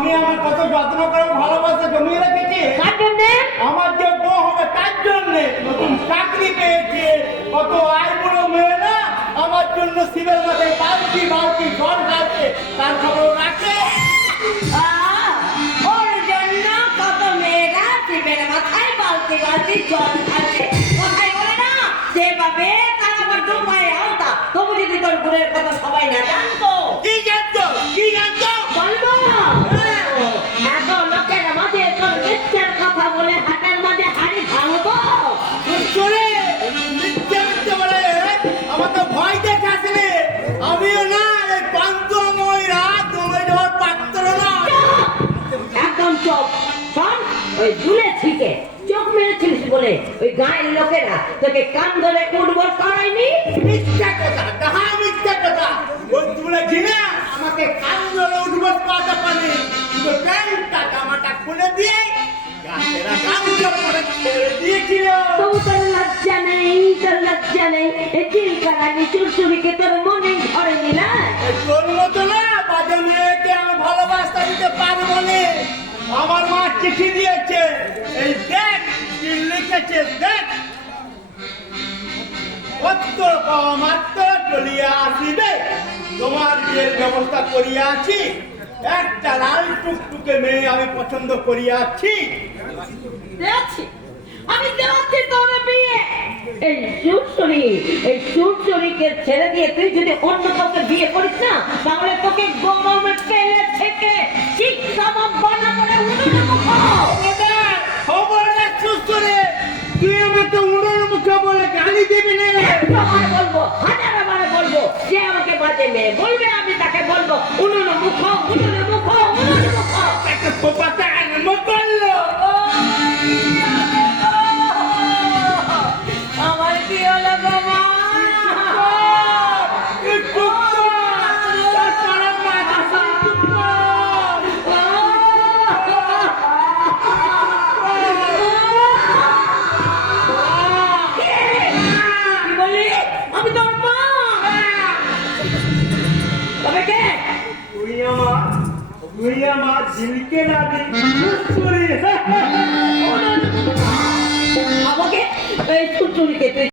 আমি আমার কত যত্ন করে ভালোবাসা জমিয়ে রেখেছি। কার জন্য? আমার যে বউ হবে তার জন্য। নতুন চাকরি পেয়েছে, কত আয় বড় মেয়ে না, আমার জন্য শিবের মাথায় বালতি বালতি জল ঢালছে, তার খবর রাখে। ওর জন্য কত মেয়েরা শিবের মাথায় বালতি বালতি জল ঢালছে। কোথায় বলে না যেভাবে তার আবার ডুবায় আলতা। তবু যদি তোর গুণের কথা সবাই না জানতো। কি জানতো? কি জানতো? বলবো এত লোকের মাঝে তোর মিথ্যার কথা বলে হাটের মাঝে হাড়ি ভাঙবো। চলে মিথ্যে মিথ্যে বলে আমার তো ভয় দেখাচ্ছে রে। আমিও না এই পান্তময় রাত তোমায় যাওয়ার পাত্র না। একদম চোখ শোন, ওই দুলে ছিকে চোখ মেরেছিলিস বলে ওই গায়ের লোকেরা তোকে কান ধরে উঠবস করায়নি। মিথ্যা কথা, তাহা মিথ্যা কথা। ওই তুলে ঘিরে আমাকে কান ধরে উঠবস করাতে পারে, কিন্তু প্যান্টটা জামাটা খুলে দিয়ে গাছেরা গামছা পরে ছেড়ে দিয়েছিল। তবু তোর লজ্জা নেই, তোর লজ্জা নেই। এই চিলকারানি চুরচুরিকে তোর মনে ধরেনি না? এই তোর মতো না বাজে মেয়েকে আমি ভালোবাসা দিতে পারবো না। আমার মা চিঠি দিয়েছে, এই দেখ কি লিখেছে, দেখ। উত্তর পাওয়া মাত্র চলিয়া আসিবে, তোমার বিয়ের ব্যবস্থা করিয়াছি। একটা লাল টুকটুকে মেয়ে আমি পছন্দ করিয়াছি। দেখছি আমি দেখছি তোর বিয়ে। এই চুরচুরিকে ছেড়ে দিয়ে তুই যদি অন্য কাউকে বিয়ে করিস না, তাহলে তোকে গরমে তেলে থেকে শিক্ষা বানা করে উড়ে খবর রাখছিস তোরে, তুই আমাকে উড়োর মুখে বলে গালি দিবি না। বলবো, হাজারবার বলবো, যে আমাকে বাজে মেয়ে বলবে আমি তাকে বলবো উনুনে মুখ, উনুনে মুখ, উনুনে মুখ। একটা খোপাটা আরম্ভ করলো। আমার কি হলো গো মা? কি বললি? আমি তোর মা। তবে কে? তুই আমার দিলকে না দিল। আমাকে এই চুরচুরিকে তুই